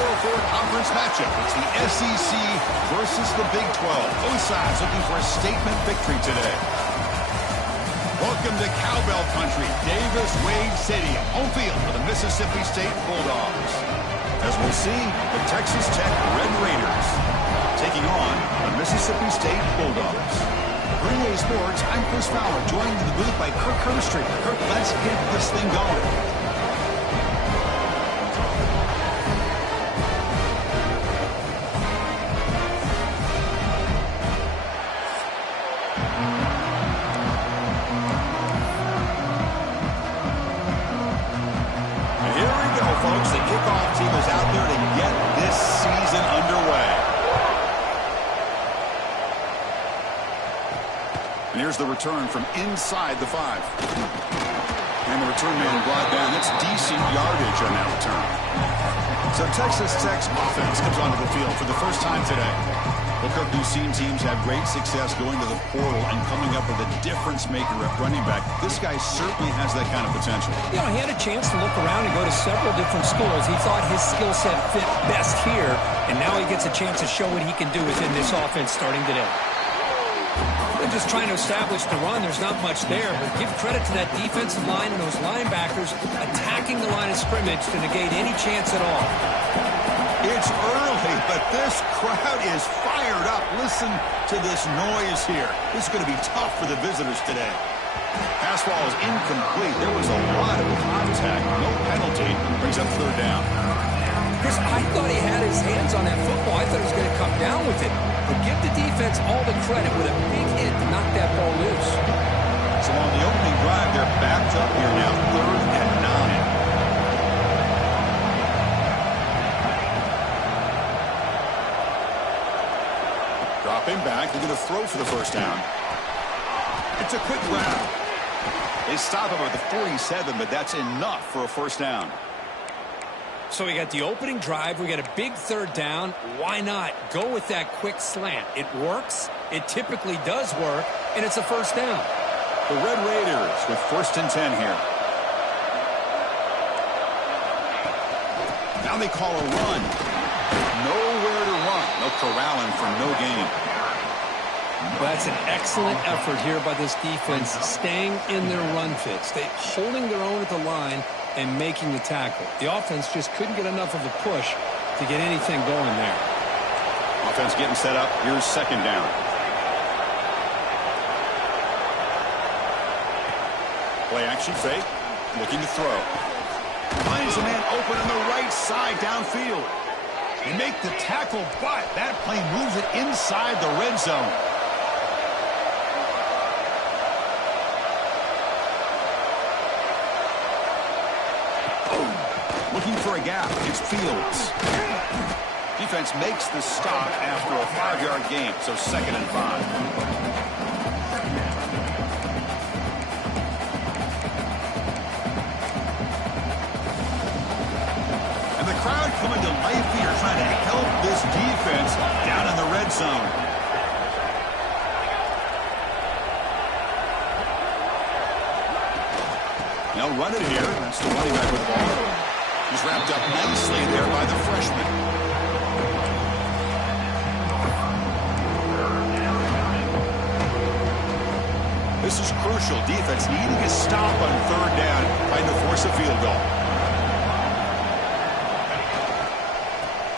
Power 4 conference matchup. It's the SEC versus the Big 12. Both sides looking for a statement victory today. Welcome to Cowbell Country, Davis-Wade Stadium, home field for the Mississippi State Bulldogs. As we'll see, the Texas Tech Red Raiders taking on the Mississippi State Bulldogs. For EA Sports, I'm Chris Fowler, joined in the booth by Kirk Herbstreit. Kirk, let's get this thing going. Folks, the kickoff team is out there to get this season underway. And here's the return from inside the 5. And the return man brought down. That's decent yardage on that return. So Texas Tech's offense comes onto the field for the first time today. Well, Kirk, we've seen teams have great success going to the portal and coming up with a difference maker at running back. This guy certainly has that kind of potential. You know, he had a chance to look around and go to several different schools. He thought his skill set fit best here, and now he gets a chance to show what he can do within this offense starting today. They're just trying to establish the run. There's not much there, but give credit to that defensive line and those linebackers attacking the line of scrimmage to negate any chance at all. It's early, but this crowd is fired up. Listen to this noise here. This is going to be tough for the visitors today. Pass ball is incomplete. There was a lot of contact. No penalty. Brings up third down. Chris, I thought he had his hands on that football. I thought he was going to come down with it. But give the defense all the credit with a big hit to knock that ball loose. So on the opening drive, they're backed up here now. 3rd and 9. Dropping back, they're going to throw for the first down. It's a quick grab. They stop him at the 47, but that's enough for a first down. So we got the opening drive. We got a big 3rd down. Why not go with that quick slant? It works. It typically does work, and it's a first down. The Red Raiders with 1st and 10 here. Now they call a run. Nowhere to run. No corralling for no gain. Well, that's an excellent effort here by this defense, staying in their run fits. They holding their own at the line and making the tackle. The offense just couldn't get enough of a push to get anything going there. Offense getting set up. Here's 2nd down. Play action fake. Looking to throw. Finds a man open on the right side downfield. They make the tackle, but that play moves it inside the red zone. Looking for a gap. It's Fields. Defense makes the stop after a 5-yard gain, so 2nd and 5. And the crowd coming to life here, trying to help this defense down in the red zone. They'll run it here. That's the running back with the ball. He's wrapped up nicely there by the freshman. This is crucial. Defense needing a stop on 3rd down, trying to force a field goal.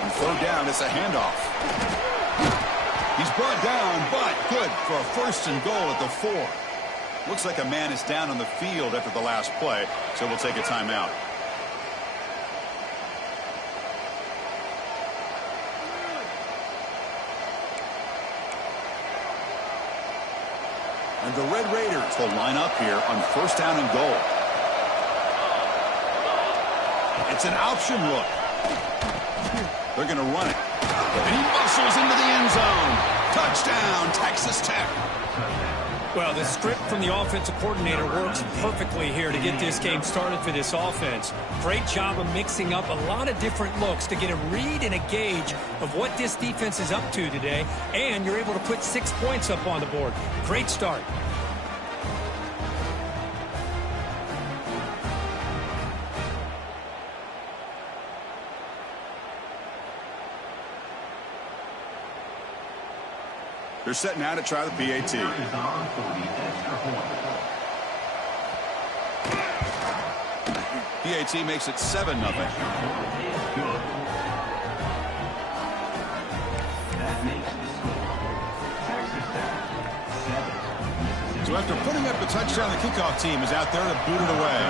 On 3rd down, it's a handoff. He's brought down, but good for a 1st and goal at the 4. Looks like a man is down on the field after the last play, so we'll take a timeout. And the Red Raiders will line up here on 1st down and goal. It's an option look. They're going to run it. And he muscles into the end zone. Touchdown, Texas Tech. Well, the script from the offensive coordinator works perfectly here to get this game started for this offense. Great job of mixing up a lot of different looks to get a read and a gauge of what this defense is up to today, and you're able to put 6 points up on the board. Great start. They're setting out to try the PAT. PAT makes it 7-0. So after putting up the touchdown, the kickoff team is out there to boot it away.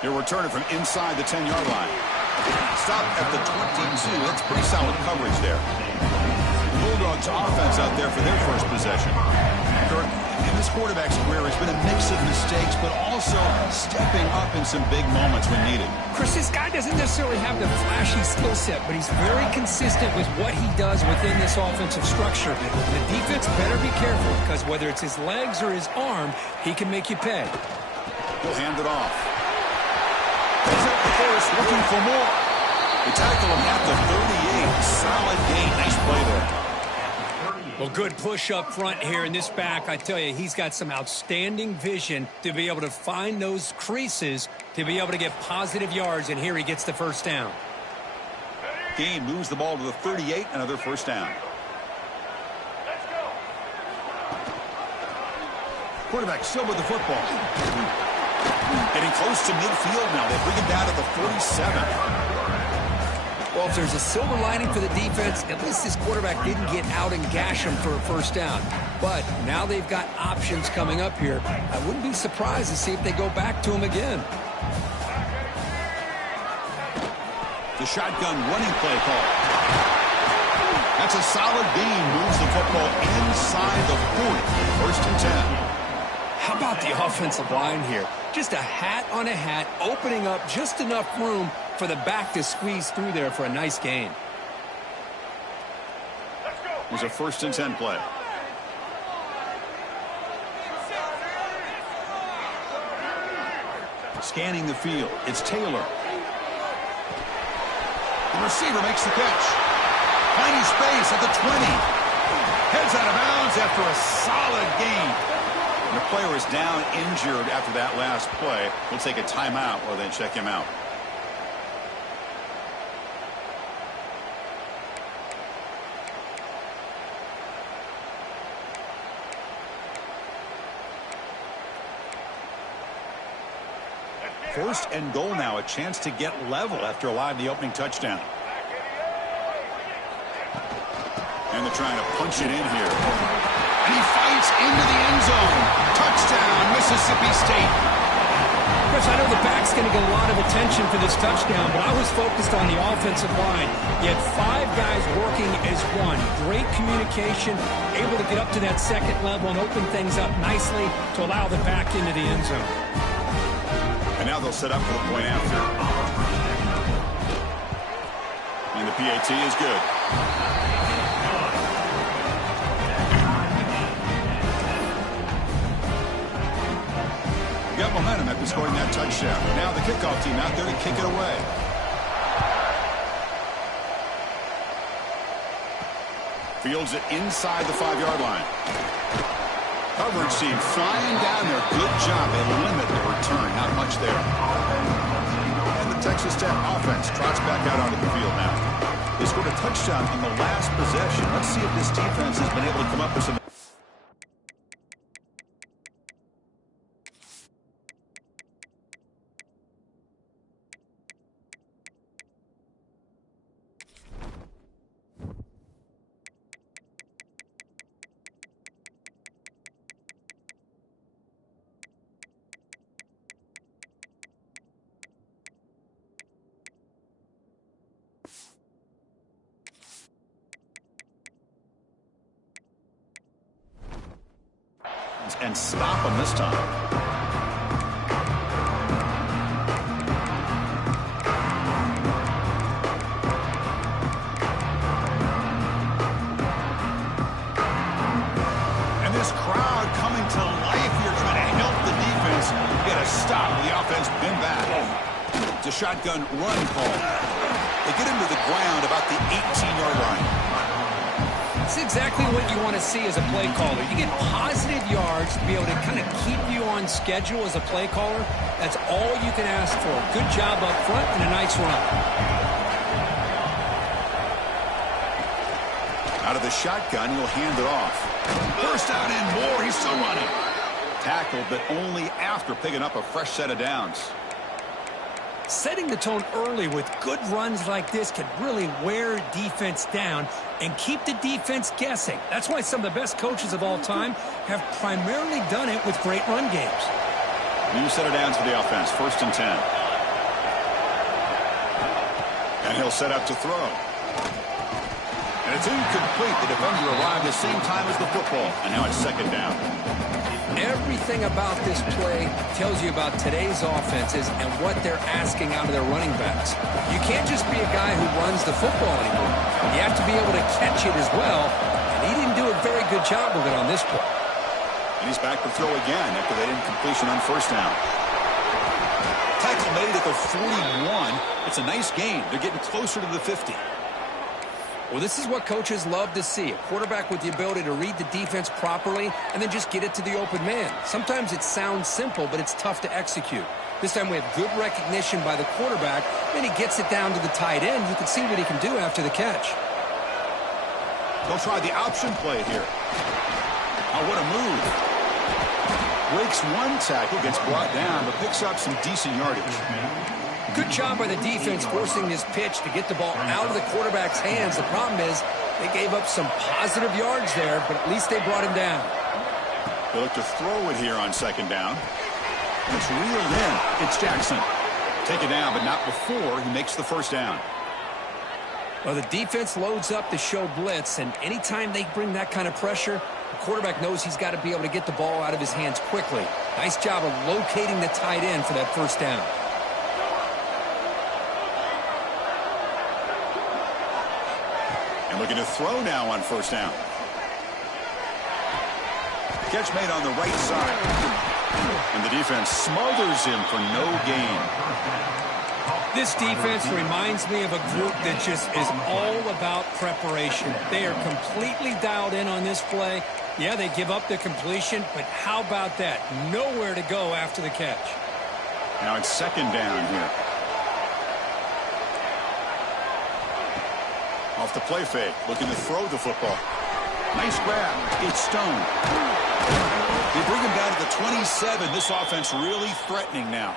They're returning from inside the 10-yard line. Stop at the 22. That's pretty solid coverage there. Bulldogs offense out there for their first possession. In this quarterback's career, has been a mix of mistakes, but also stepping up in some big moments when needed. Chris, this guy doesn't necessarily have the flashy skill set, but he's very consistent with what he does within this offensive structure. The defense better be careful, because whether it's his legs or his arm, he can make you pay. He'll hand it off. He's at the first, looking for more. They tackle him at the 38. Solid gain. Nice play there. Well, good push up front here in this back. I tell you, he's got some outstanding vision to be able to find those creases, to be able to get positive yards, and here he gets the first down. Gain moves the ball to the 38, another first down. Quarterback still with the football. Getting close to midfield now. They bring him down to the 47. Well, if there's a silver lining for the defense, at least this quarterback didn't get out and gash him for a first down. But now they've got options coming up here. I wouldn't be surprised to see if they go back to him again. The shotgun running play call. That's a solid beam. Moves the football inside the 40. First and 10. How about the offensive line here? Just a hat on a hat, opening up just enough room for the back to squeeze through there for a nice gain. It was a first and 10 play. Scanning the field. It's Taylor. The receiver makes the catch. Finding space at the 20. Heads out of bounds after a solid gain. And the player is down injured after that last play. We'll take a timeout or then check him out. First and goal now, a chance to get level after allowing the opening touchdown. And they're trying to punch it in here. And he fights into the end zone. Touchdown, Mississippi State. Chris, I know the back's going to get a lot of attention for this touchdown, but I was focused on the offensive line. You had 5 guys working as one. Great communication, able to get up to that second level and open things up nicely to allow the back into the end zone. And now they'll set up for the point after. And the PAT is good. Got momentum after scoring that touchdown. Now the kickoff team out there to kick it away. Fields it inside the 5-yard line. Coverage team flying down there. Good job. They limit the return. Not much there. And the Texas Tech offense trots back out onto the field now. They scored a touchdown on the last possession. Let's see if this defense has been able to come up with some. And stop them this time. And this crowd coming to life here, trying to help the defense get a stop. The offense pinned back. It's a shotgun run call. They get him to the ground about the 18-yard line. That's exactly what you want to see as a play caller. You get positive yards to be able to kind of keep you on schedule as a play caller. That's all you can ask for. Good job up front and a nice run. Out of the shotgun, he'll hand it off. First down and more. He's still running. Tackled, but only after picking up a fresh set of downs. Setting the tone early with good runs like this can really wear defense down and keep the defense guessing. That's why some of the best coaches of all time have primarily done it with great run games. New set of downs for the offense. 1st and 10. And he'll set up to throw. And it's incomplete. The defender arrived the same time as the football. And now it's 2nd down. Everything about this play tells you about today's offenses and what they're asking out of their running backs. You can't just be a guy who runs the football anymore. You have to be able to catch it as well, and he didn't do a very good job of it on this play. And he's back to throw again after that incompletion on 1st down. Tackle made at the 41. It's a nice gain. They're getting closer to the 50. Well, this is what coaches love to see. A quarterback with the ability to read the defense properly and then just get it to the open man. Sometimes it sounds simple, but it's tough to execute. This time we have good recognition by the quarterback, and he gets it down to the tight end. You can see what he can do after the catch. They'll try the option play here. Oh, what a move. Breaks one tackle, gets brought down, but picks up some decent yardage. Good job by the defense forcing this pitch to get the ball out of the quarterback's hands. The problem is they gave up some positive yards there, but at least they brought him down. They look to throw it here on 2nd down. It's reeled in. It's Jackson. Take it down, but not before he makes the 1st down. Well, the defense loads up to show blitz, and anytime they bring that kind of pressure, the quarterback knows he's got to be able to get the ball out of his hands quickly. Nice job of locating the tight end for that 1st down. And looking to throw now on 1st down. Catch made on the right side. And the defense smothers him for no gain. This defense reminds me of a group that just is all about preparation. They are completely dialed in on this play. Yeah, they give up the completion, but how about that? Nowhere to go after the catch. Now it's 2nd down here. Off the play fake, looking to throw the football. Nice grab. It's Stone. They bring him down to the 27. This offense really threatening now.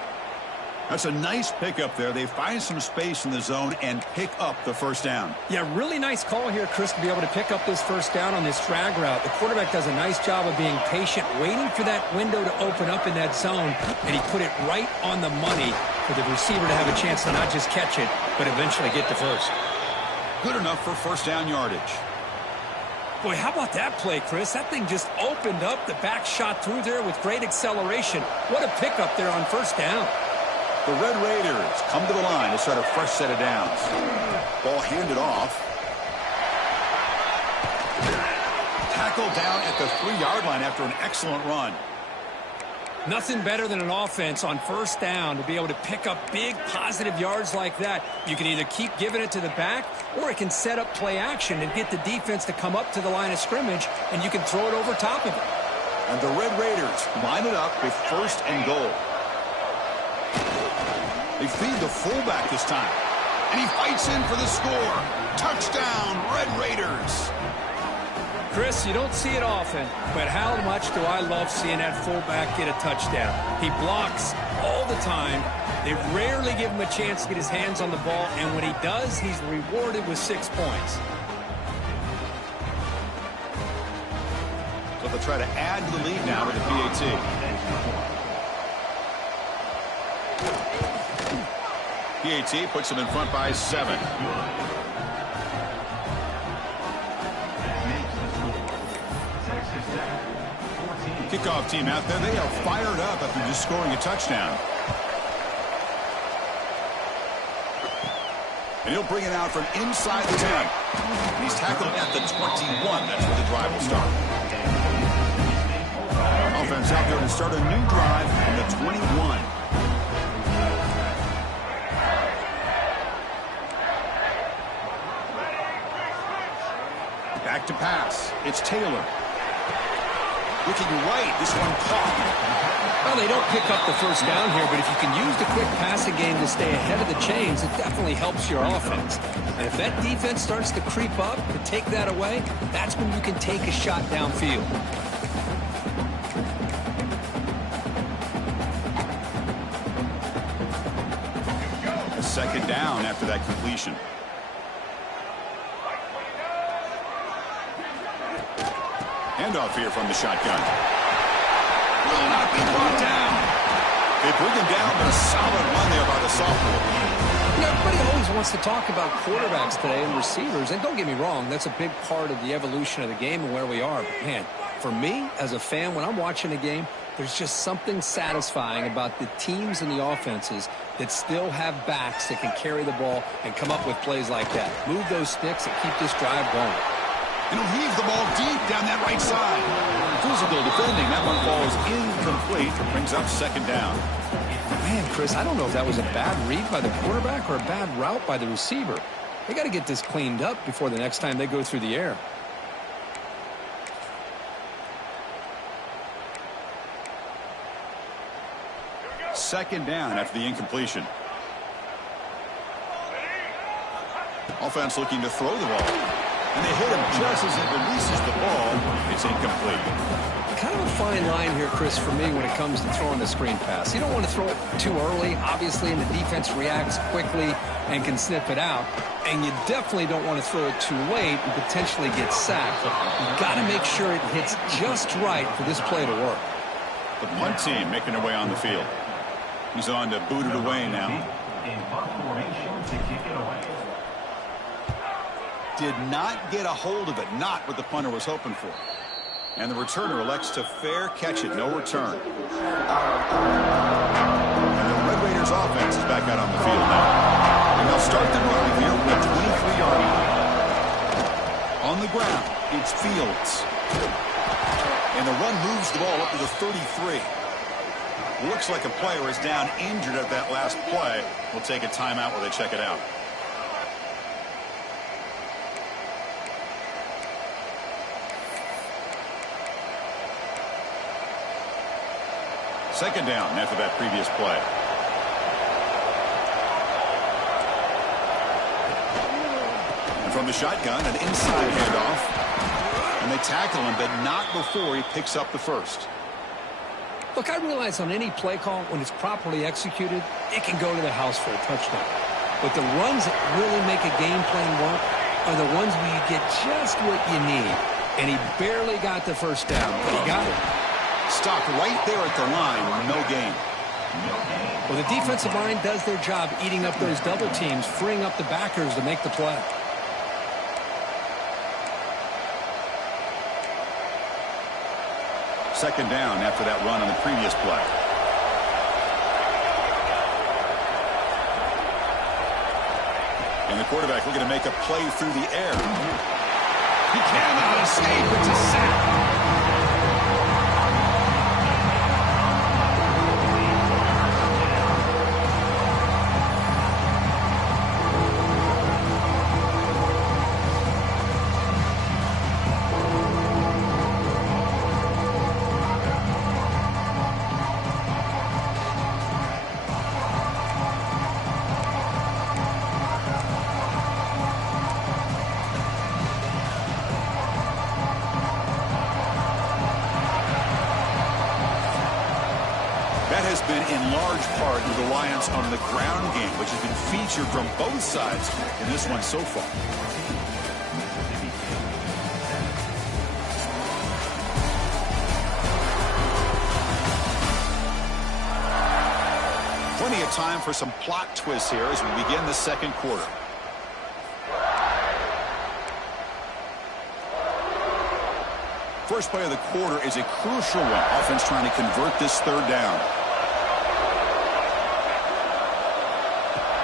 That's a nice pickup there. They find some space in the zone and pick up the 1st down. Yeah, really nice call here, Chris, to be able to pick up this 1st down on this drag route. The quarterback does a nice job of being patient, waiting for that window to open up in that zone, and he put it right on the money for the receiver to have a chance to not just catch it, but eventually get the 1st. Good enough for 1st down yardage. Boy, how about that play, Chris? That thing just opened up. The back shot through there with great acceleration. What a pickup there on 1st down. The Red Raiders come to the line to start a fresh set of downs. Ball handed off. Tackled down at the 3-yard line after an excellent run. Nothing better than an offense on 1st down to be able to pick up big positive yards like that. You can either keep giving it to the back, or it can set up play action and get the defense to come up to the line of scrimmage, and you can throw it over top of it. And the Red Raiders line it up with 1st and goal. They feed the fullback this time. And he fights in for the score. Touchdown, Red Raiders. Chris, you don't see it often, but how much do I love seeing that fullback get a touchdown. He blocks all the time. They rarely give him a chance to get his hands on the ball, and when he does, he's rewarded with 6 points. So they'll try to add to the lead now with the PAT. PAT puts them in front by 7. Kickoff team out there. They are fired up after just scoring a touchdown. And he'll bring it out from inside the 10. And he's tackled at the 21. That's where the drive will start. Offense out there to start a new drive from the 21. Back to pass. It's Taylor. Looking right, this one caught. Well, they don't pick up the first down here, but if you can use the quick passing game to stay ahead of the chains, it definitely helps your offense. And if that defense starts to creep up to take that away, that's when you can take a shot downfield. Second down after that completion. Handoff here from the shotgun. Will not be brought down. They bring him down, but a solid run there by the sophomore. You know, everybody always wants to talk about quarterbacks today and receivers, and don't get me wrong, that's a big part of the evolution of the game and where we are. But, man, for me, as a fan, when I'm watching a game, there's just something satisfying about the teams and the offenses that still have backs that can carry the ball and come up with plays like that. Move those sticks and keep this drive going. And he'll heave the ball deep down that right side. Physical defending. That one falls incomplete. It brings up second down. Man, Chris, I don't know if that was a bad read by the quarterback or a bad route by the receiver. They got to get this cleaned up before the next time they go through the air. Second down after the incompletion. Offense looking to throw the ball. And they hit him just as it releases the ball. It's incomplete. Kind of a fine line here, Chris, for me when it comes to throwing the screen pass. You don't want to throw it too early, obviously, and the defense reacts quickly and can sniff it out. And you definitely don't want to throw it too late and potentially get sacked. You've got to make sure it hits just right for this play to work. The punt team making their way on the field. He's on to boot it away now. Did not get a hold of it. Not what the punter was hoping for. And the returner elects to fair catch it. No return. And the Red Raiders offense is back out on the field now. And they'll start the drive here with a 23-yard line. On the ground, it's Fields. And the run moves the ball up to the 33. Looks like a player is down injured at that last play. We'll take a timeout while they check it out. Second down after that previous play. And from the shotgun, an inside handoff. And they tackle him, but not before he picks up the first. Look, I realize on any play call, when it's properly executed, it can go to the house for a touchdown. But the runs that really make a game plan work are the ones where you get just what you need. And he barely got the first down, but he got it. Stopped right there at the line, no gain. Well, the defensive line does their job eating up those double teams, freeing up the backers to make the play. Second down after that run on the previous play. And the quarterback looking to make a play through the air. He cannot escape. It's a sack. That has been in large part the reliance on the ground game, which has been featured from both sides in this one so far. Plenty of time for some plot twists here as we begin the second quarter. First play of the quarter is a crucial one. Offense trying to convert this third down.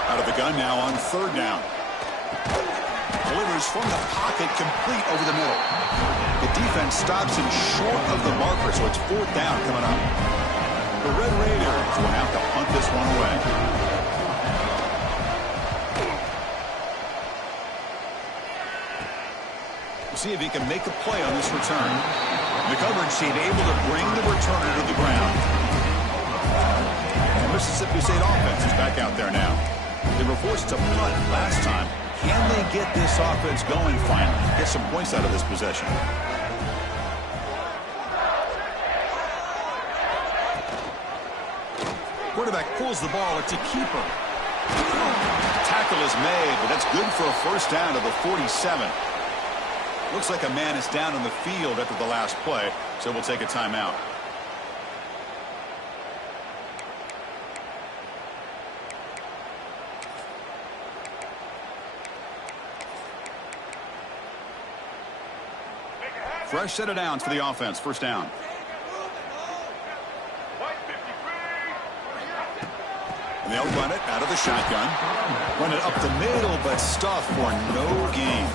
Out of the gun now on third down. Delivers from the pocket, complete over the middle. The defense stops him short of the marker, so it's fourth down coming up. The Red Raiders will have to punt this one away. See if he can make a play on this return. The coverage team able to bring the returner to the ground. And Mississippi State offense is back out there now. They were forced to punt last time. Can they get this offense going finally? Get some points out of this possession. Quarterback pulls the ball. It's a keeper. Tackle is made, but that's good for a first down to the 47. Looks like a man is down on the field after the last play, so we'll take a timeout. Fresh set of downs for the offense. First down. And they'll run it out of the shotgun. Run it up the middle, but stuffed for no gain.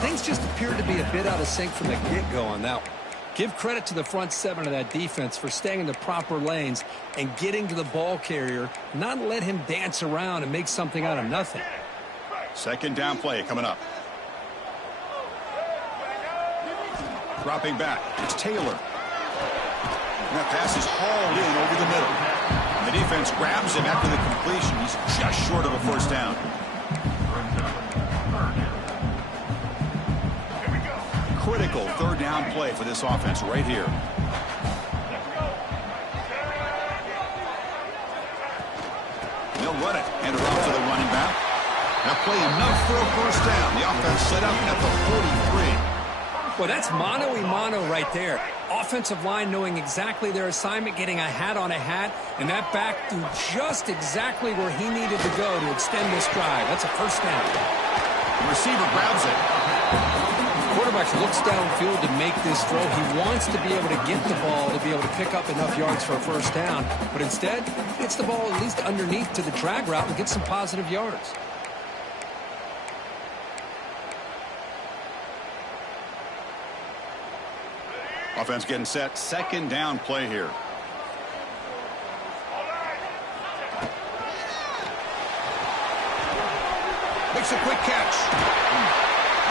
Things just appeared to be a bit out of sync from the get-go on that one. Give credit to the front seven of that defense for staying in the proper lanes and getting to the ball carrier, not let him dance around and make something out of nothing. Second down play coming up. Dropping back, it's Taylor. And that pass is hauled in over the middle. And the defense grabs him after the completion. He's just short of a first down. Critical third down play for this offense right here. They'll run it. Hand it off to the running back. Now play enough for a first down. The offense set up at the 43. Well, that's mano-a-mano right there. Offensive line knowing exactly their assignment, getting a hat on a hat, and that back threw just exactly where he needed to go to extend this drive. That's a first down. The receiver grabs it. Quarterback looks downfield to make this throw. He wants to be able to get the ball to be able to pick up enough yards for a first down, but instead, gets the ball at least underneath to the drag route and gets some positive yards. Offense getting set. Second down play here. Makes a quick catch.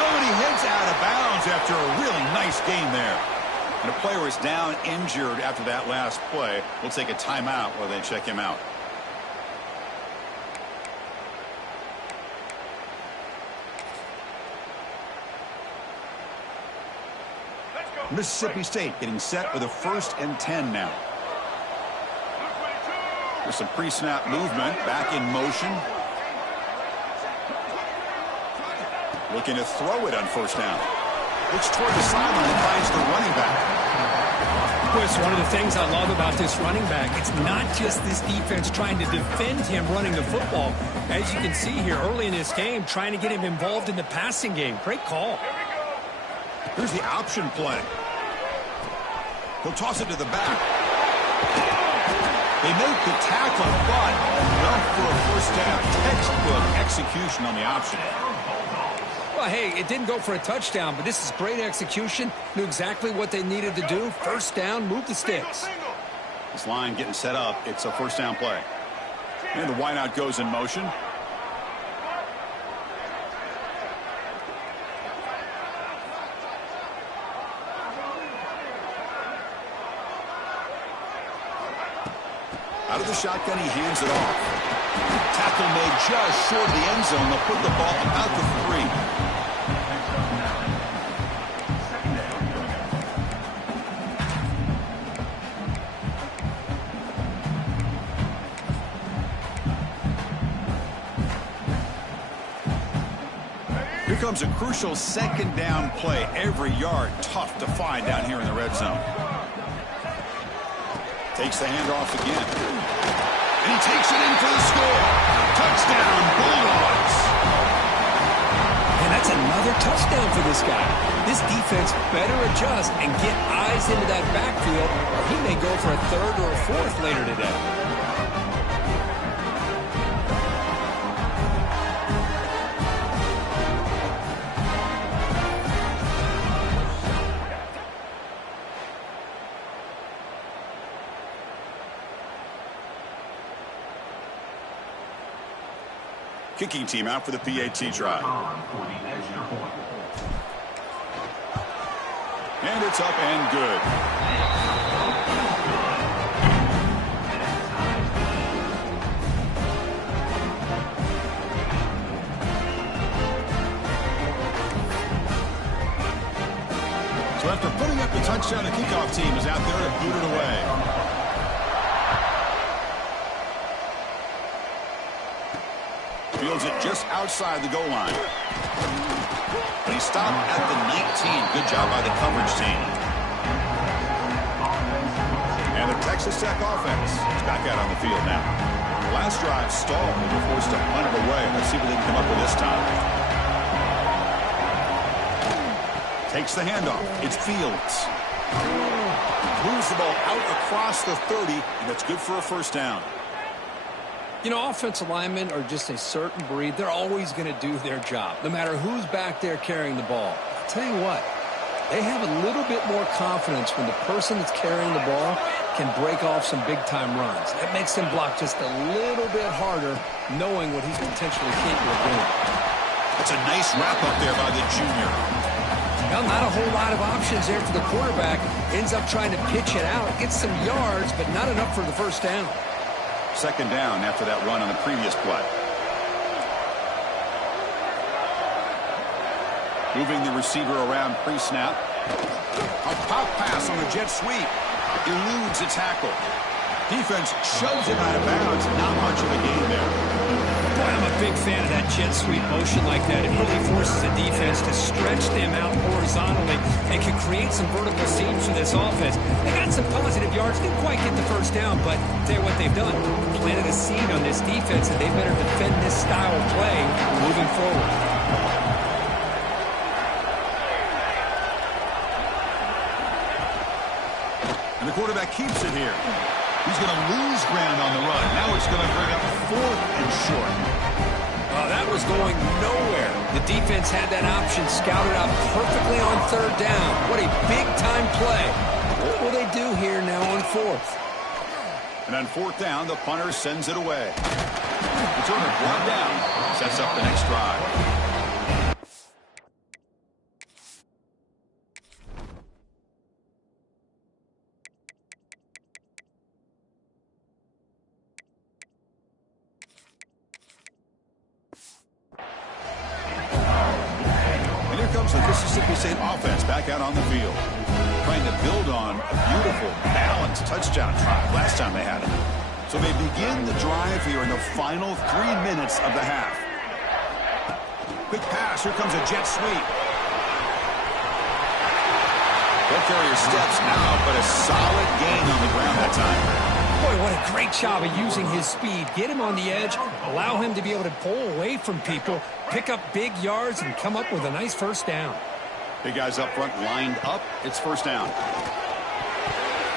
Oh, and he heads out of bounds after a really nice game there. And a player is down injured after that last play. We'll take a timeout while they check him out. Mississippi State getting set with a 1st and 10 now. There's some pre-snap movement, back in motion. Looking to throw it on first down. Looks toward the sideline and finds the running back. Well, it's one of the things I love about this running back. It's not just this defense trying to defend him running the football. As you can see here early in this game, trying to get him involved in the passing game. Great call. Here's the option play. He'll toss it to the back. They make the tackle, but enough for a first down. Textbook execution on the option. Well, hey, it didn't go for a touchdown, but this is great execution. Knew exactly what they needed to do. First down, move the sticks. This line getting set up. It's a first down play. And the wideout goes in motion. Out of the shotgun, he hands it off. Tackle made just short of the end zone. They'll put the ball about the 3. Here comes a crucial second down play. Every yard tough to find down here in the red zone. Takes the handoff again. And he takes it in for the score. Touchdown, Bulldogs. And that's another touchdown for this guy. This defense better adjust and get eyes into that backfield, or he may go for a 3rd or a 4th later today. Kicking team out for the PAT try. And it's up and good. So after putting up the touchdown, the kickoff team is out there to boot it away. Fields it just outside the goal line. And he stopped at the 19. Good job by the coverage team. And the Texas Tech offense is back out on the field now. The last drive stalled. They were forced to punt it away. Let's see what they can come up with this time. Takes the handoff. It's Fields. Moves the ball out across the 30, and that's good for a first down. You know, offensive linemen are just a certain breed. They're always going to do their job, no matter who's back there carrying the ball. I'll tell you what, they have a little bit more confidence when the person that's carrying the ball can break off some big-time runs. That makes him block just a little bit harder, knowing what he's potentially capable of doing. That's a nice wrap-up there by the junior. Well, not a whole lot of options there for the quarterback. Ends up trying to pitch it out, gets some yards, but not enough for the first down. Second down after that run on the previous play. Moving the receiver around pre-snap. A pop pass on the jet sweep. Eludes a tackle. Defense shoves it out of bounds. Not much of a gain there. Boy, I'm a big fan of that jet sweep motion like that. It really forces the defense to stretch them out horizontally and can create some vertical seams for this offense. They got some positive yards. Didn't quite get the first down, but tell you what they've done. Planted a seed on this defense, and they better defend this style of play moving forward. And the quarterback keeps it here. He's going to lose ground on the run. Now it's going to bring up 4th and short. That was going nowhere. The defense had that option scouted out perfectly on 3rd down. What a big-time play. What will they do here now on 4th? And on 4th down, the punter sends it away. Returner brought down. Sets up the next drive. The Mississippi State offense back out on the field, trying to build on a beautiful, balanced touchdown drive last time they had it. So they begin the drive here in the final 3 minutes of the half. Quick pass. Here comes a jet sweep. Ball carrier steps out, but a solid gain on the ground that time. Boy, what a great job of using his speed. Get him on the edge, allow him to be able to pull away from people, pick up big yards, and come up with a nice first down. Big guys up front lined up. It's first down.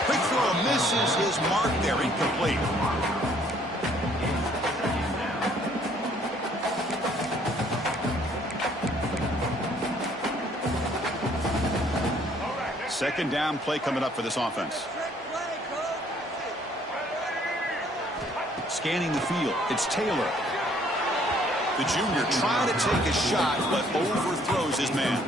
Quick throw misses his mark there. Incomplete. Second down play coming up for this offense. Scanning the field, it's Taylor. The junior trying to take a shot, but overthrows his man.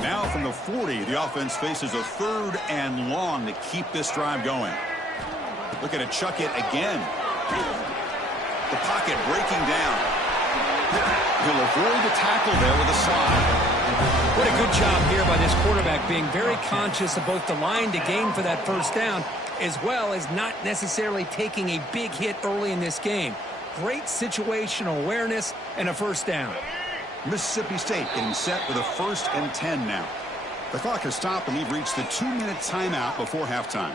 Now from the 40, the offense faces a 3rd and long to keep this drive going. Looking to chuck it again. The pocket breaking down. He'll avoid the tackle there with a slide. What a good job here by this quarterback, being very conscious of both the line to gain for that first down, as well as not necessarily taking a big hit early in this game. Great situational awareness and a first down. Mississippi State getting set with a 1st and 10 now. The clock has stopped, and we've reached the 2-minute timeout before halftime.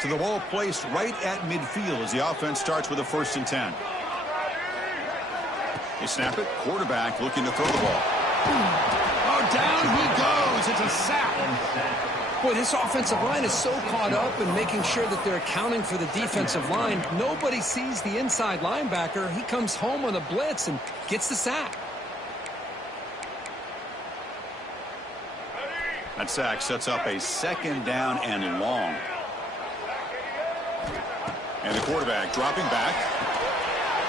So the ball placed right at midfield as the offense starts with a 1st and 10. They snap it. Quarterback looking to throw the ball. Oh, down he goes. It's a sack. Boy, this offensive line is so caught up in making sure that they're accounting for the defensive line. Nobody sees the inside linebacker. He comes home on a blitz and gets the sack. That sack sets up a 2nd down and long. And the quarterback dropping back.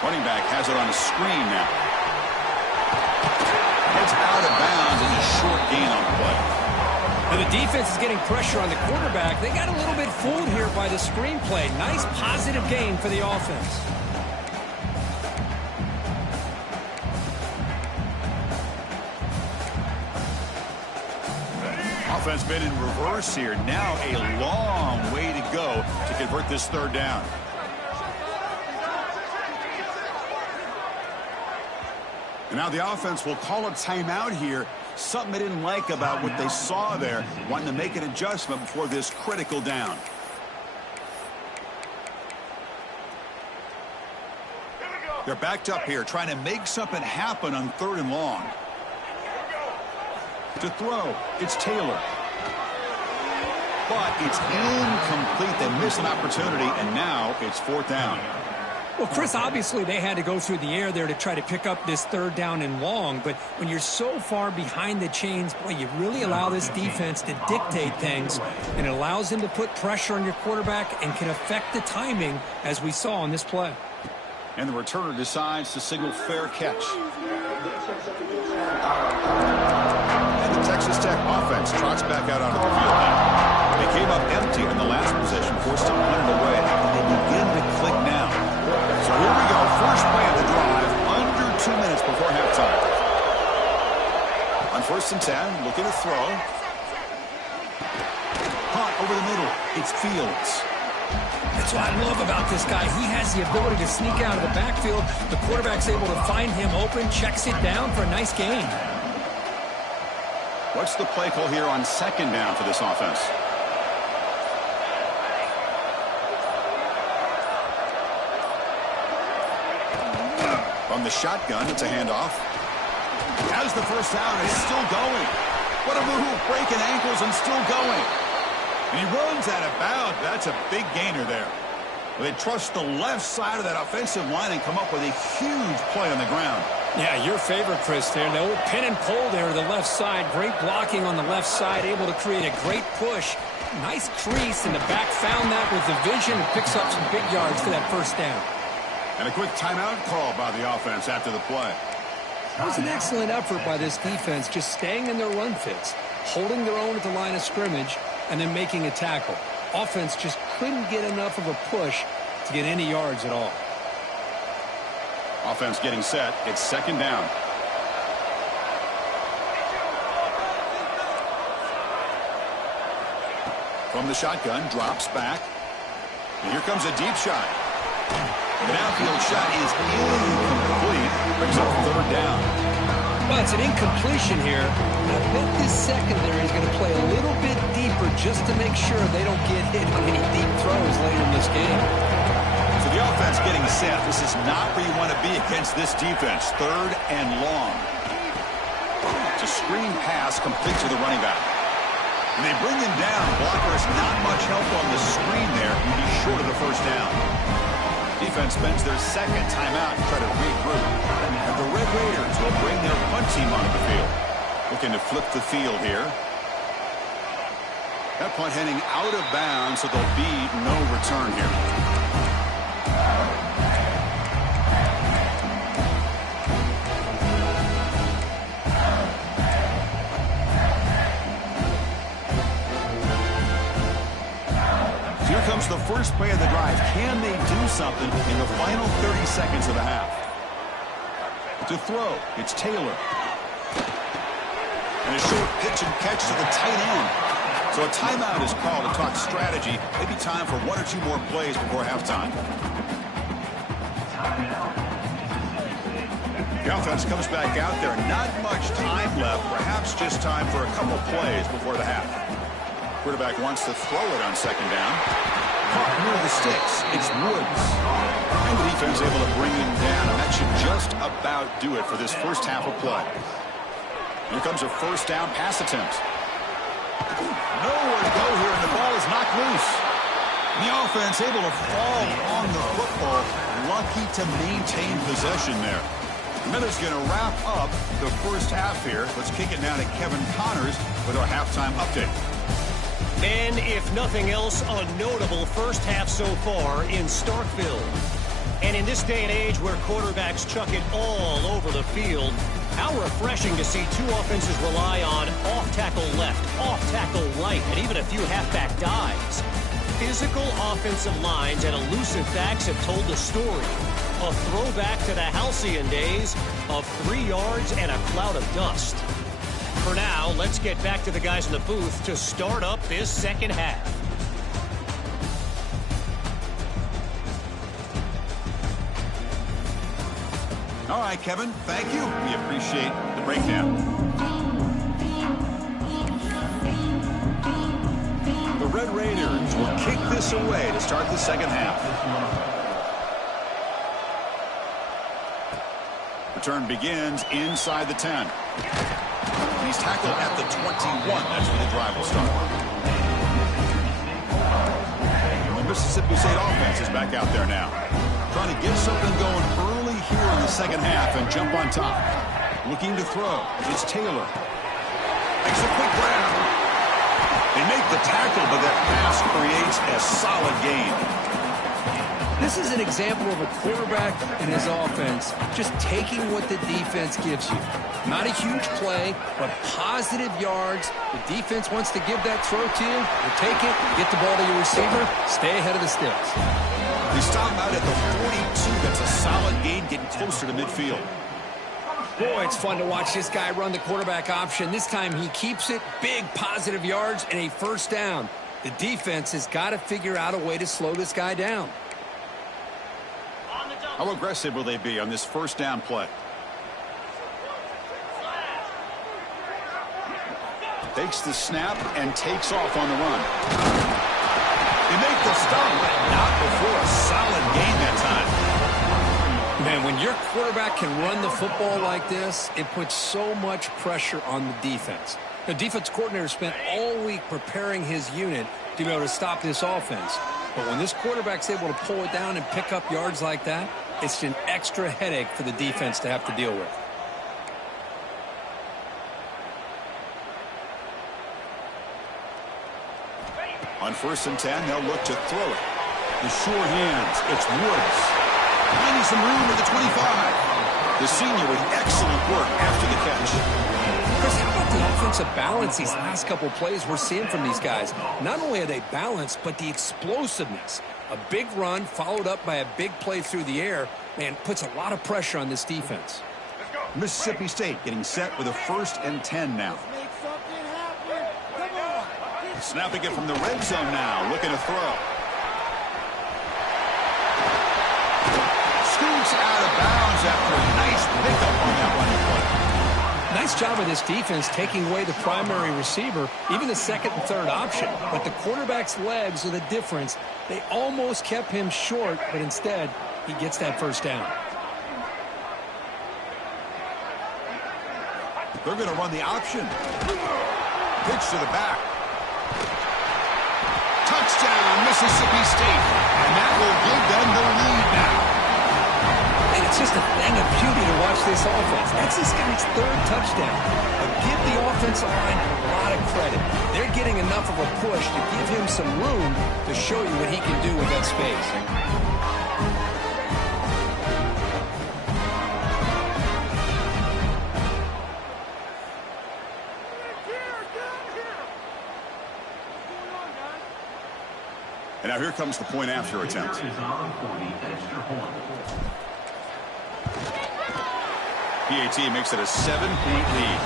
Running back has it on a screen now. It's out of bounds and a short gain on the play. And the defense is getting pressure on the quarterback. They got a little bit fooled here by the screenplay. Nice positive gain for the offense. Offense been in reverse here. Now a long way to go to convert this third down. And now the offense will call a timeout here. Something they didn't like about what they saw there. Wanting to make an adjustment before this critical down. They're backed up here trying to make something happen on 3rd and long. To throw, it's Taylor. But it's incomplete. They miss an opportunity, and now it's 4th down. Well, Chris, obviously they had to go through the air there to try to pick up this 3rd down and long, but when you're so far behind the chains, boy, you really allow this defense to dictate things, and it allows them to put pressure on your quarterback and can affect the timing, as we saw on this play. And the returner decides to signal fair catch. And the Texas Tech offense trots back out onto the field now. They came up empty in the last possession, forced to punt it away, and they begin to click now. So here we go, first play of the drive, under 2 minutes before halftime. On 1st and 10, looking to throw. Punt over the middle, it's Fields. That's what I love about this guy. He has the ability to sneak out of the backfield. The quarterback's able to find him open, checks it down for a nice gain. What's the play call here on 2nd down for this offense? From the shotgun, it's a handoff. Has the first down, is still going. What a move, breaking ankles and still going. And he runs out of bounds. That's a big gainer there. They trust the left side of that offensive line and come up with a huge play on the ground. Yeah, your favorite, Chris, there. The old pin and pull there to the left side. Great blocking on the left side, able to create a great push. Nice crease, and the back found that with the vision and picks up some big yards for that first down. And a quick timeout call by the offense after the play. That was an excellent effort by this defense, just staying in their run fits, holding their own at the line of scrimmage, and then making a tackle. Offense just couldn't get enough of a push to get any yards at all. Offense getting set. It's 2nd down. From the shotgun, drops back. And here comes a deep shot. The downfield shot is incomplete. Brings up 3rd down. Well, it's an incompletion here. I bet this secondary is going to play a little bit deeper just to make sure they don't get hit on any deep throws later in this game. So the offense getting set. This is not where you want to be against this defense. 3rd and long. It's a screen pass complete to the running back. And they bring him down. Blockers not much help on the screen there. He's short of the first down. Defense spends their 2nd timeout to try to regroup. And the Red Raiders will bring their punt team onto the field. Looking to flip the field here. That punt heading out of bounds, so there'll be no return here. Here comes the first play of the drive. Can they do something in the final 30 seconds of the half? To throw, it's Taylor. And a short pitch and catch to the tight end. So a timeout is called to talk strategy. Maybe time for 1 or 2 more plays before halftime. The offense comes back out there. Not much time left. Perhaps just time for a couple plays before the half. Quarterback wants to throw it on 2nd down. Caught near the sticks. It's Woods. And the defense able to bring him down. And that should just about do it for this first half of play. Here comes a first down pass attempt. Nowhere to go here, and the ball is knocked loose. And the offense able to fall on the football. Lucky to maintain possession there. And that is going to wrap up the first half here. Let's kick it now to Kevin Connors with our halftime update. And if nothing else, a notable first half so far in Starkville. And in this day and age where quarterbacks chuck it all over the field, how refreshing to see two offenses rely on off-tackle left, off-tackle right, and even a few halfback dives. Physical offensive lines and elusive backs have told the story. A throwback to the halcyon days of 3 yards and a cloud of dust. For now, let's get back to the guys in the booth to start up this second half. All right, Kevin, thank you. We appreciate the breakdown. The Red Raiders will kick this away to start the second half. Return begins inside the 10. He's tackled at the 21. That's where the drive will start. The Mississippi State offense is back out there now, trying to get something going early here in the second half and jump on top. Looking to throw. It's Taylor. Makes a quick grab. They make the tackle, but that pass creates a solid gain. This is an example of a quarterback and his offense just taking what the defense gives you. Not a huge play, but positive yards. The defense wants to give that throw to you. You take it, get the ball to your receiver, stay ahead of the sticks. They stop out at the 42. That's a solid gain, getting closer to midfield. Boy, it's fun to watch this guy run the quarterback option. This time he keeps it, big positive yards, and a first down. The defense has got to figure out a way to slow this guy down. How aggressive will they be on this first down play? Takes the snap and takes off on the run. They make the stop, but not before a solid gain that time. Man, when your quarterback can run the football like this, it puts so much pressure on the defense. The defense coordinator spent all week preparing his unit to be able to stop this offense. But when this quarterback's able to pull it down and pick up yards like that, it's an extra headache for the defense to have to deal with. On 1st and 10, they'll look to throw it. The sure hands, it's Woods. Finding some room at the 25. The senior with excellent work after the catch. Chris, how about the offensive balance these last couple plays we're seeing from these guys? Not only are they balanced, but the explosiveness. A big run followed up by a big play through the air, man, puts a lot of pressure on this defense. Mississippi State getting set with a 1st and 10 now. Snapping it from the red zone now, looking to throw. Scoots out of bounds after a nice pickup on that running play. Nice job of this defense taking away the primary receiver, even the second and third option. But the quarterback's legs are the difference. They almost kept him short, but instead, he gets that first down. They're going to run the option. Pitch to the back. Touchdown, Mississippi State. And that will give them the lead now. And it's just a thing of beauty to watch this offense. That's this guy's 3rd touchdown. But give the offensive line a lot of credit. They're getting enough of a push to give him some room to show you what he can do with that space. And now here comes the point after attempt. PAT makes it a 7-point lead.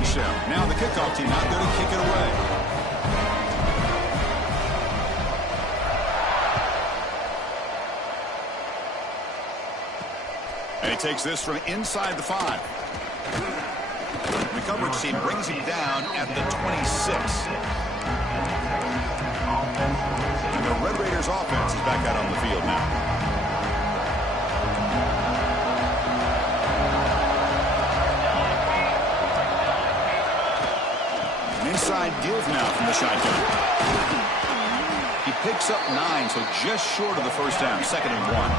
touchdown. Now the kickoff team out there to kick it away. And he takes this from inside the 5. The coverage team brings him down at the 26. And the Red Raiders offense is back out on the field now. An inside give now from the shotgun. He picks up 9, so just short of the first down, 2nd and 1.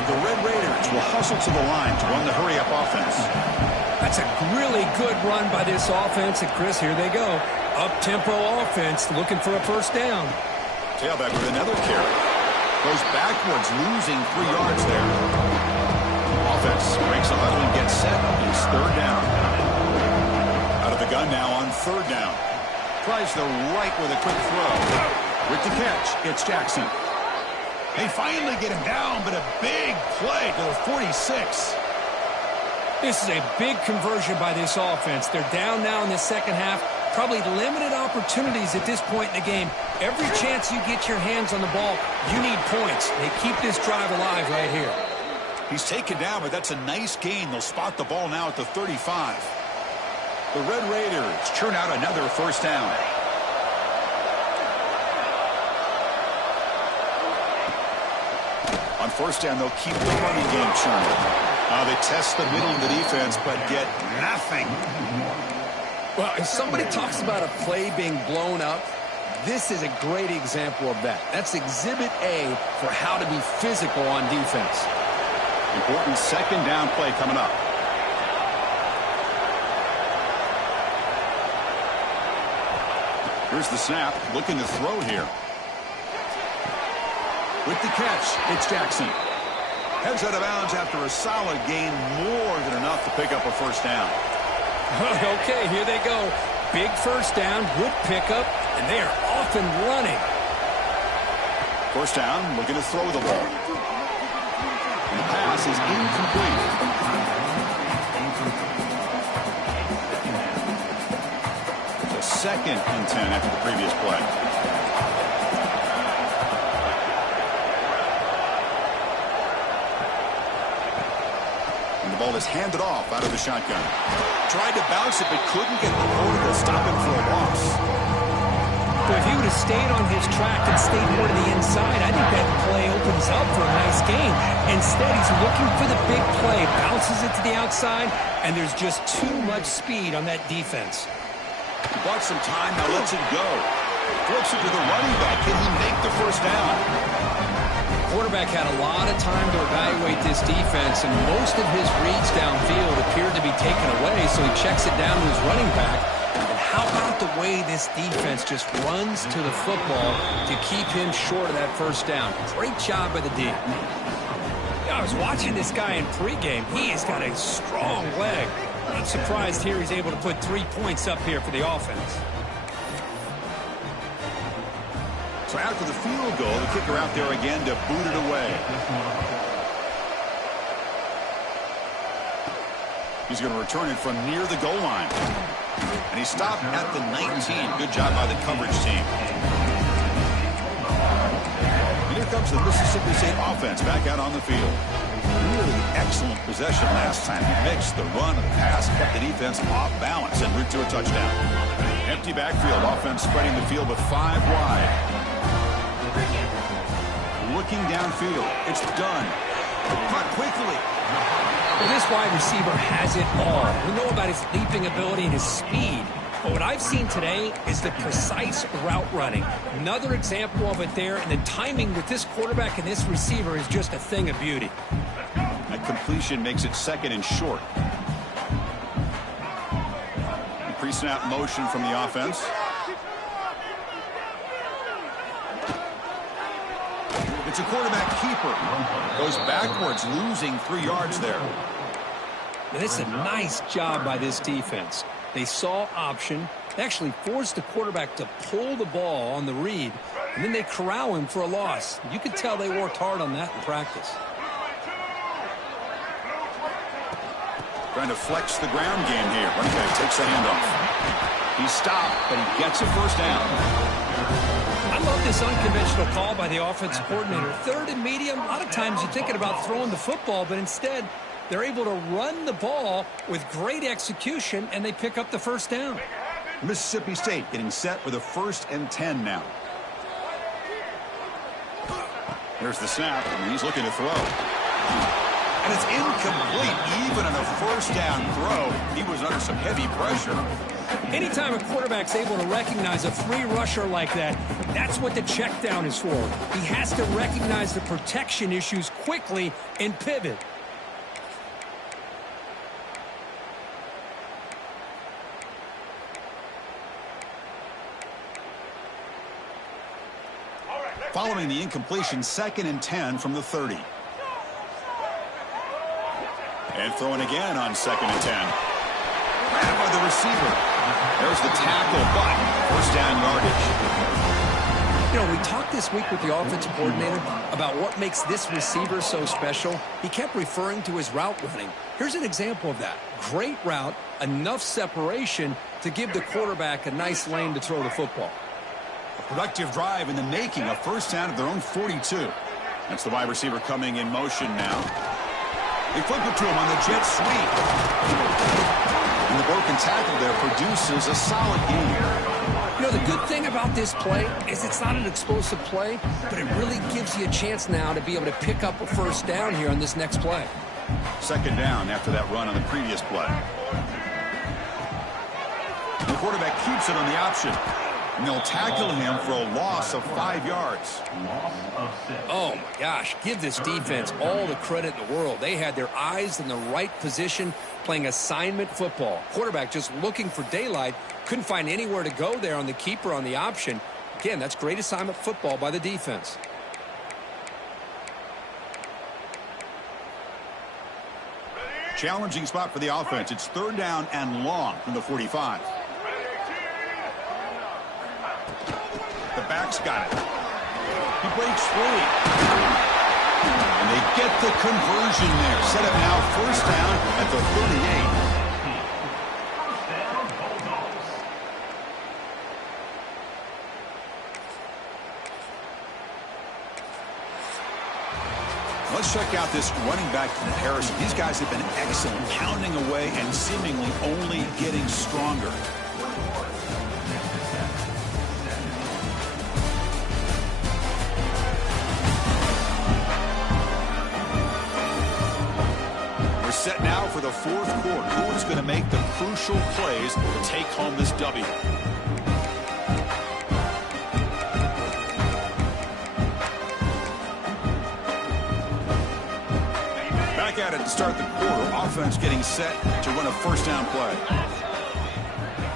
And the Red Raiders will hustle to the line to run the hurry-up offense. That's a really good run by this offense. And, Chris, here they go. Up-tempo offense looking for a first down. Tailback with another carry. Goes backwards, losing 3 yards there. Offense breaks a huddle and gets set. It's 3rd down. Out of the gun now on 3rd down. Tries the right with a quick throw. With the catch, it's Jackson. They finally get him down, but a big play to the 46. This is a big conversion by this offense. They're down now in the second half. Probably limited opportunities at this point in the game. Every chance you get your hands on the ball, you need points. They keep this drive alive right here. He's taken down, but that's a nice gain. They'll spot the ball now at the 35. The Red Raiders churn out another first down. On first down, they'll keep the running game churning. They test the middle of the defense, but get nothing. Well, if somebody talks about a play being blown up, this is a great example of that. That's Exhibit A for how to be physical on defense. Important 2nd down play coming up. Here's the snap, looking to throw here. With the catch, it's Jackson. Heads out of bounds after a solid gain, more than enough to pick up a first down. Okay, here they go. Big first down, good pickup, and they are off and running. First down, looking to throw the ball. And the pass is incomplete. It's a 2nd and 10 after the previous play. Ball is handed off out of the shotgun. Tried to bounce it, but couldn't get the quarterback to stop him for a loss. But if he would have stayed on his track and stayed more to the inside, I think that play opens up for a nice gain. Instead, he's looking for the big play, bounces it to the outside, and there's just too much speed on that defense. He bought some time, now lets it go. Flips it to the running back. Can he make the first down? Quarterback had a lot of time to evaluate this defense, and most of his reads downfield appeared to be taken away, so he checks it down to his running back. And how about the way this defense just runs to the football to keep him short of that first down? Great job by the D. Yeah, I was watching this guy in pregame. He has got a strong leg. Not surprised here he's able to put 3 points up here for the offense. So after the field goal, the kicker out there again to boot it away. He's going to return it from near the goal line. And he stopped at the 19. Good job by the coverage team. And here comes the Mississippi State offense back out on the field. Really excellent possession last time. He mixed the run and the pass, kept the defense off balance en route to a touchdown. Empty backfield, offense spreading the field with 5 wide. Looking downfield. It's done. Caught quickly. Well, this wide receiver has it all. We know about his leaping ability and his speed. But what I've seen today is the precise route running. Another example of it there. And the timing with this quarterback and this receiver is just a thing of beauty. That completion makes it 2nd and short. Pre-snap motion from the offense. It's a quarterback keeper. Goes backwards, losing 3 yards there. And it's a nice job by this defense. They saw option. They actually forced the quarterback to pull the ball on the read, and then they corral him for a loss. You could tell they worked hard on that in practice. Trying to flex the ground game here. Running back takes the handoff. He's stopped, but he gets a first down. I love this unconventional call by the offensive coordinator. Third and medium, a lot of times you're thinking about throwing the football, but instead they're able to run the ball with great execution, and they pick up the first down. Mississippi State getting set with a 1st and 10 now. There's the snap, and he's looking to throw. And it's incomplete. Even on a first down throw, he was under some heavy pressure. Anytime a quarterback's able to recognize a free rusher like that, that's what the check down is for. He has to recognize the protection issues quickly and pivot. Following the incompletion, 2nd and 10 from the 30. And throwing again on 2nd and 10. Grabbed by the receiver. There's the tackle, but first down yardage. You know, we talked this week with the offensive coordinator about what makes this receiver so special. He kept referring to his route running. Here's an example of that. Great route, enough separation to give the quarterback a nice lane to throw the football. A productive drive in the making, a first down at their own 42. That's the wide receiver coming in motion now. They flip it to him on the jet sweep. And the broken tackle there produces a solid gain. You know, the good thing about this play is it's not an explosive play, but it really gives you a chance now to be able to pick up a first down here on this next play. 2nd down after that run on the previous play. The quarterback keeps it on the option. And they'll tackle him for a loss of 5 yards. Oh, my gosh. Give this defense all the credit in the world. They had their eyes in the right position playing assignment football. Quarterback just looking for daylight. Couldn't find anywhere to go there on the keeper on the option. Again, that's great assignment football by the defense. Challenging spot for the offense. It's 3rd down and long from the 45. The back's got it. He breaks free. And they get the conversion there. Set up now 1st down at the 38. Let's check out this running back comparison. These guys have been excellent, pounding away and seemingly only getting stronger. Set now for the 4th quarter. Who is going to make the crucial plays to take home this W? Back at it to start the quarter. Offense getting set to run a first down play.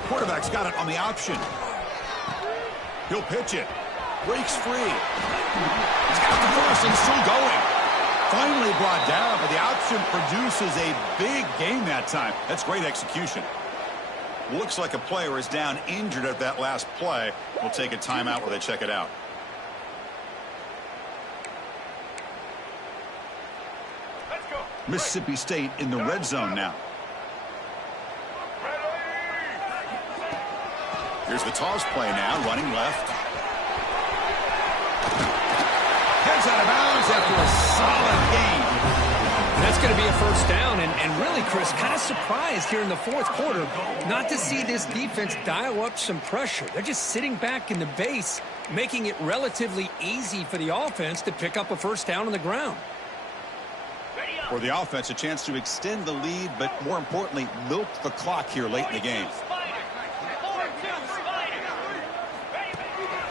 Quarterback's got it on the option. He'll pitch it. Breaks free. He's got the first and still going. Finally brought down, but the option produces a big gain that time. That's great execution. Looks like a player is down injured at that last play. We'll take a timeout while they check it out. Let's go. Mississippi State in the red zone now. Here's the toss play now, running left. Heads out of bounds after a solid gain. That's going to be a first down, and really, Chris, kind of surprised here in the 4th quarter not to see this defense dial up some pressure. They're just sitting back in the base, making it relatively easy for the offense to pick up a first down on the ground. For the offense, a chance to extend the lead, but more importantly, milk the clock here late in the game.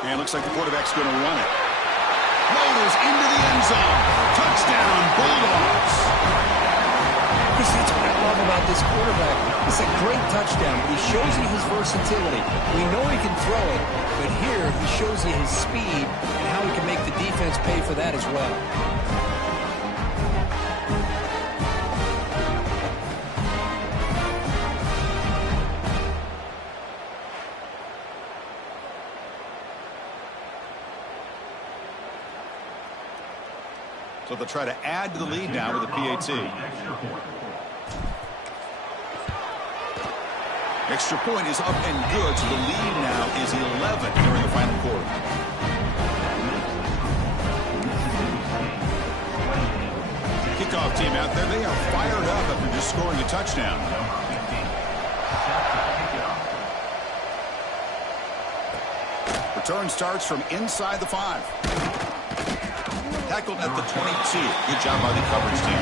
And it looks like the quarterback's going to run it. Floaters into the end zone. Touchdown, Bulldogs. Chris, that's what I love about this quarterback. It's a great touchdown, but he shows you his versatility. We know he can throw it, but here he shows you his speed and how he can make the defense pay for that as well. So they'll try to add to the lead now with the PAT. Extra point is up and good, so the lead now is 11 during the final quarter. Kickoff team out there, they are fired up after just scoring a touchdown. Return starts from inside the 5. Tackled at the 22. Good job by the coverage team.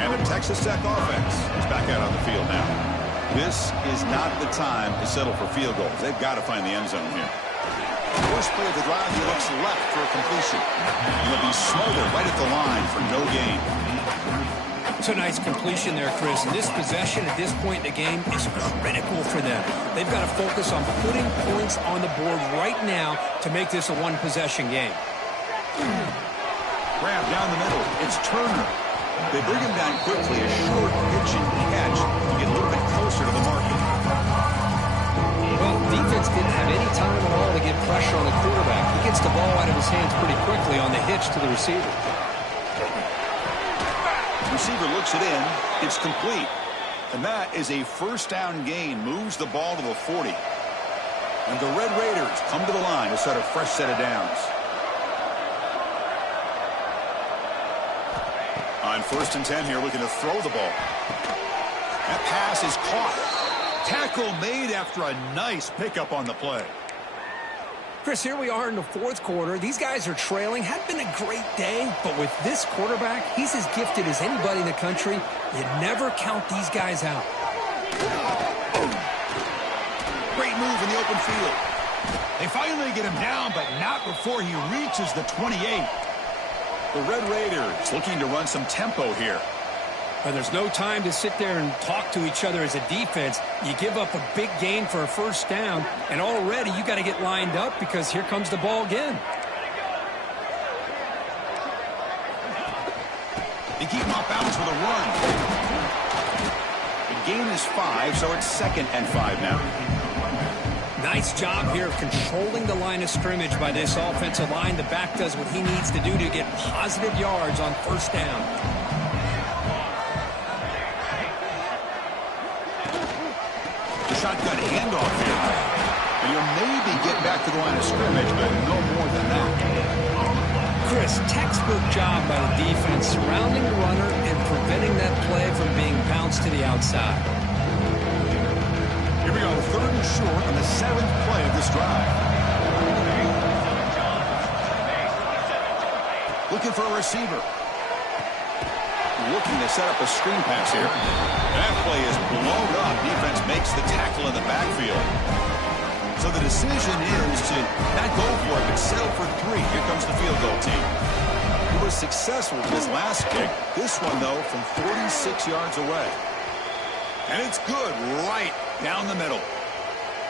And the Texas Tech offense is back out on the field now. This is not the time to settle for field goals. They've got to find the end zone here. First play of the drive, he looks left for a completion. He'll be smothered right at the line for no gain. It's a nice completion there, Chris. And this possession at this point in the game is critical for them. They've got to focus on putting points on the board right now to make this a one-possession game. Grab down the middle. It's Turner. They bring him down quickly. A short pitch and catch to get a little bit closer to the market. Well, defense didn't have any time at all to get pressure on the quarterback. He gets the ball out of his hands pretty quickly on the hitch to the receiver. Receiver looks it in. It's complete. And that is a first down gain. Moves the ball to the 40. And the Red Raiders come to the line to start a fresh set of downs. On 1st and 10 here, looking to throw the ball. That pass is caught. Tackle made after a nice pickup on the play. Chris, here we are in the 4th quarter. These guys are trailing. Hadn't been a great day, but with this quarterback, he's as gifted as anybody in the country. You never count these guys out. Great move in the open field. They finally get him down, but not before he reaches the 28. The Red Raiders looking to run some tempo here. But there's no time to sit there and talk to each other as a defense. You give up a big gain for a first down, and already you got to get lined up because here comes the ball again. They keep him off balance with a run. The gain is 5, so it's 2nd and 5 now. Nice job here of controlling the line of scrimmage by this offensive line. The back does what he needs to do to get positive yards on first down. Shotgun handoff here. And you'll maybe get back to the line of scrimmage, but no more than that. Chris, textbook job by the defense surrounding the runner and preventing that play from being bounced to the outside. Here we go, 3rd and short on the 7th play of this drive. Looking for a receiver. Looking to set up a screen pass here. That play is blown up. Defense makes the tackle in the backfield. So the decision is to not go for it, but settle for 3. Here comes the field goal team. He was successful with his last kick. This one, though, from 46 yards away. And it's good right down the middle.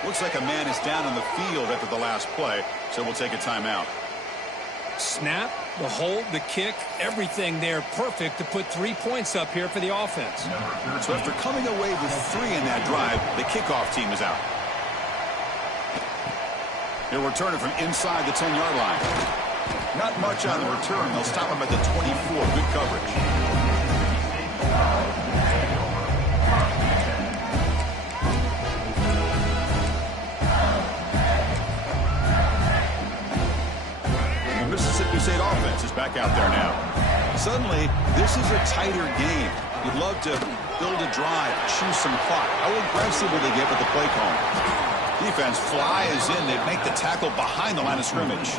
Looks like a man is down on the field after the last play, so we'll take a timeout. Snap, the hold, the kick, everything there perfect to put 3 points up here for the offense. So after coming away with 3 in that drive, the kickoff team is out. They'll return it from inside the 10-yard line. Not much on the return. They'll stop him at the 24. Good coverage. Mississippi State offense is back out there now. Suddenly, this is a tighter game. You'd love to build a drive, choose some clock. How aggressive will they get with the play call? Defense flies in. They make the tackle behind the line of scrimmage.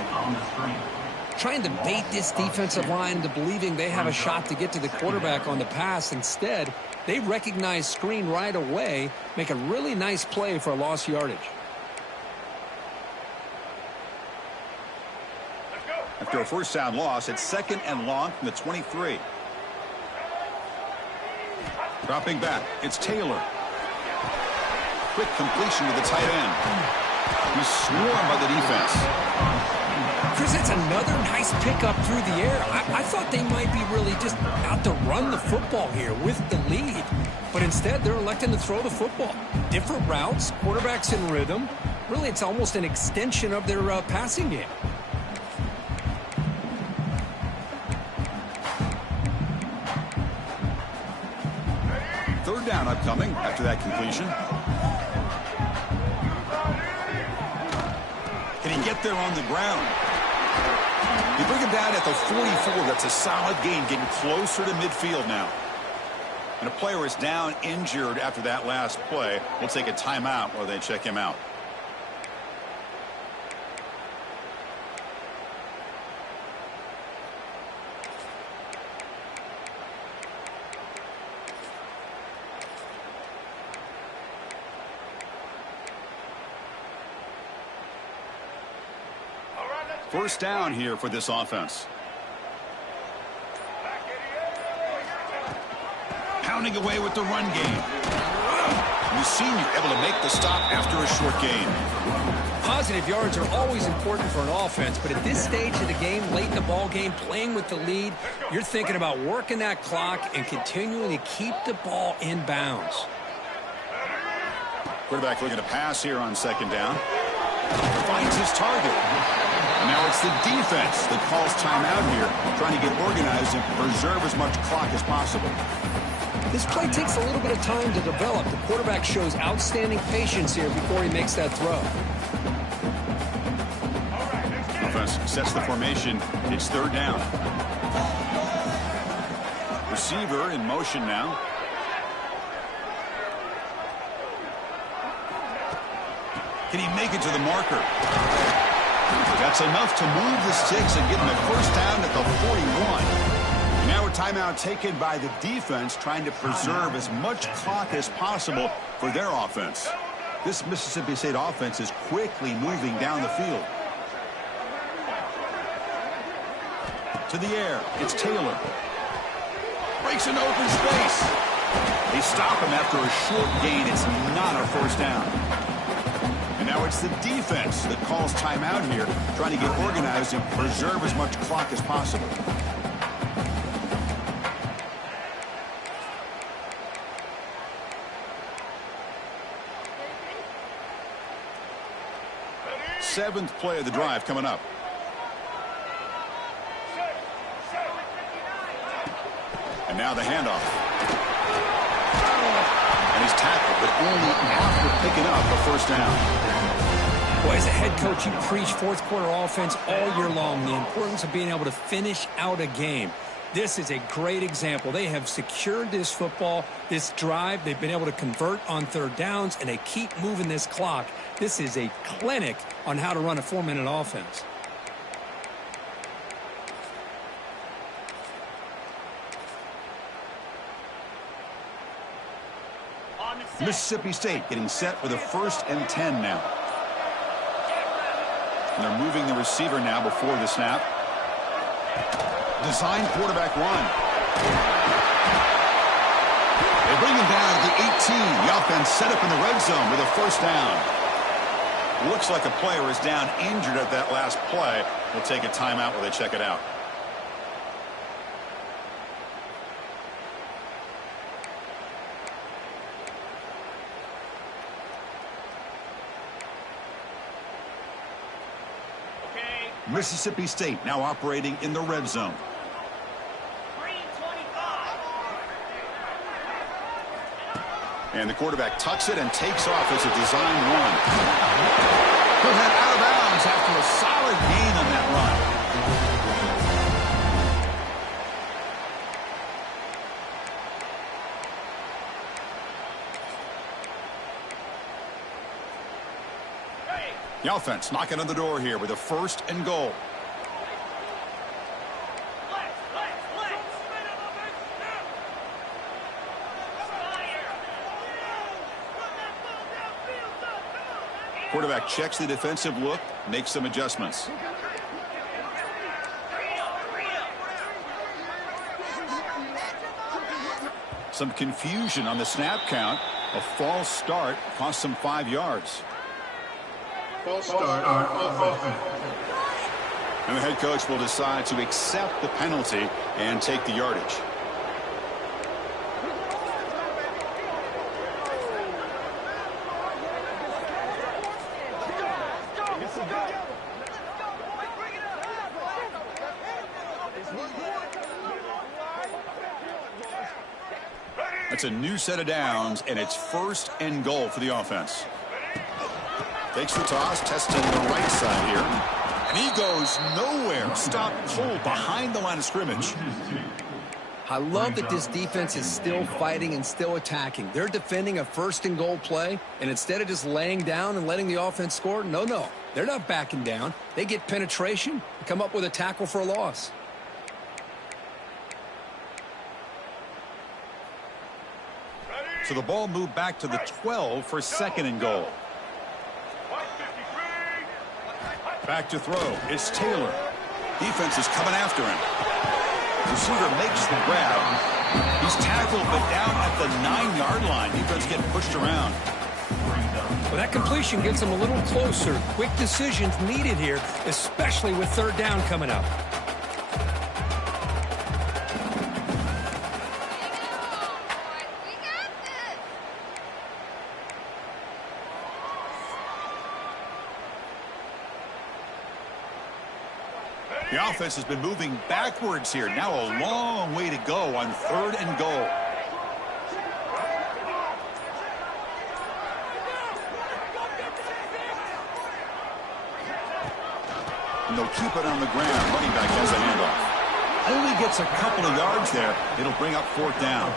Trying to bait this defensive line into believing they have a shot to get to the quarterback on the pass. Instead, they recognize screen right away, make a really nice play for a lost yardage. After a first down loss, it's 2nd and long from the 23. Dropping back, it's Taylor. Quick completion to the tight end. He's swarmed by the defense. Chris, that's another nice pickup through the air. I thought they might be really just out to run the football here with the lead. But instead, they're electing to throw the football. Different routes, quarterbacks in rhythm. Really, it's almost an extension of their passing game. coming after that completion. Can he get there on the ground? You bring him down at the 44. That's a solid gain, getting closer to midfield now. And a player is down injured after that last play. We'll take a timeout while they check him out. First down here for this offense. Pounding away with the run game. The senior able to make the stop after a short gain. Positive yards are always important for an offense, but at this stage of the game, late in the ball game, playing with the lead, you're thinking about working that clock and continuing to keep the ball in bounds. Quarterback looking to pass here on second down. Finds his target. And now it's the defense that calls timeout here, trying to get organized and preserve as much clock as possible. This play takes a little bit of time to develop. The quarterback shows outstanding patience here before he makes that throw. Offense sets the formation. It's third down. Receiver in motion now. Can he make it to the marker? That's enough to move the sticks and get him a first down at the 41. And now a timeout taken by the defense, trying to preserve as much clock as possible for their offense. This Mississippi State offense is quickly moving down the field. To the air, it's Taylor. Breaks into open space. They stop him after a short gain. It's not a first down. And now it's the defense that calls timeout here, trying to get organized and preserve as much clock as possible. Seventh play of the drive coming up. And now the handoff. And he's tackled, but only after picking up a first down. Boy, as a head coach, you preach fourth quarter offense all year long, the importance of being able to finish out a game. This is a great example. They have secured this football, this drive. They've been able to convert on third downs, and they keep moving this clock. This is a clinic on how to run a 4-minute offense. Mississippi State getting set for the 1st and 10 now. And they're moving the receiver now before the snap. Design quarterback run. They bring him down at the 18. The offense set up in the red zone with a first down. Looks like a player is down injured at that last play. We'll take a timeout while they check it out. Mississippi State now operating in the red zone. And the quarterback tucks it and takes off as a design run. He'll head out of bounds after a solid gain on that run. The offense knocking on the door here with a 1st and goal. Quarterback checks the defensive look, makes some adjustments. Some confusion on the snap count. A false start cost them 5 yards. False start on offense. And the head coach will decide to accept the penalty and take the yardage. A It's a new set of downs, and it's 1st and goal for the offense. Takes the toss, testing the right side here. And he goes nowhere. Stop cold behind the line of scrimmage. I love that this defense is still fighting and still attacking. They're defending a 1st and goal play, and instead of just laying down and letting the offense score, no. They're not backing down. They get penetration and come up with a tackle for a loss. So the ball moved back to the 12 for 2nd and goal. Back to throw. It's Taylor. Defense is coming after him. Receiver makes the grab. He's tackled, but down at the 9-yard line. Defense getting pushed around. Well, that completion gets him a little closer. Quick decisions needed here, especially with 3rd down coming up. The offense has been moving backwards here. Now a long way to go on 3rd and goal. And they'll keep it on the ground. Running back has a handoff. Only gets a couple of yards there. It'll bring up 4th down.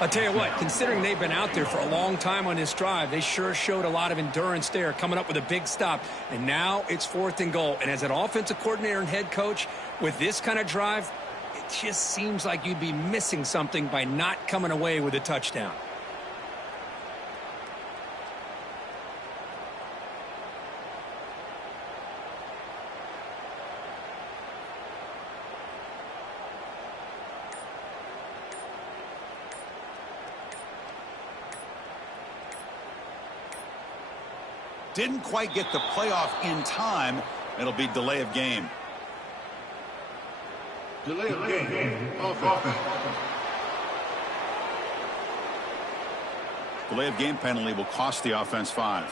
I'll tell you what, considering they've been out there for a long time on this drive, they sure showed a lot of endurance there, coming up with a big stop. And now it's 4th and goal. And as an offensive coordinator and head coach, with this kind of drive, it just seems like you'd be missing something by not coming away with a touchdown. Didn't quite get the playoff in time. It'll be delay of game. Delay of game. Offense. Delay of game penalty will cost the offense 5.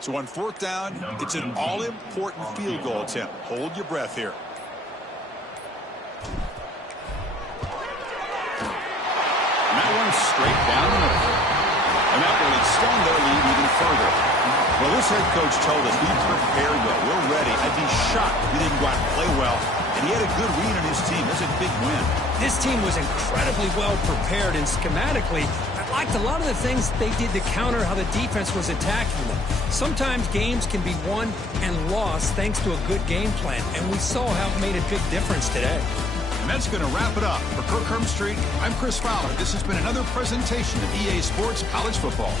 So on 4th down, it's an all-important field goal attempt. Hold your breath here. And that one's straight down the middle. And that will extend their lead even further. Well, this head coach told us we prepared well. We're ready. I'd be shocked if we didn't go out and play well. And he had a good read on his team. That's a big win. This team was incredibly well prepared, and schematically, I liked a lot of the things they did to counter how the defense was attacking them. Sometimes games can be won and lost thanks to a good game plan, and we saw how it made a big difference today. And that's going to wrap it up. For Kirk Herbstreit, I'm Chris Fowler. This has been another presentation of EA Sports College Football.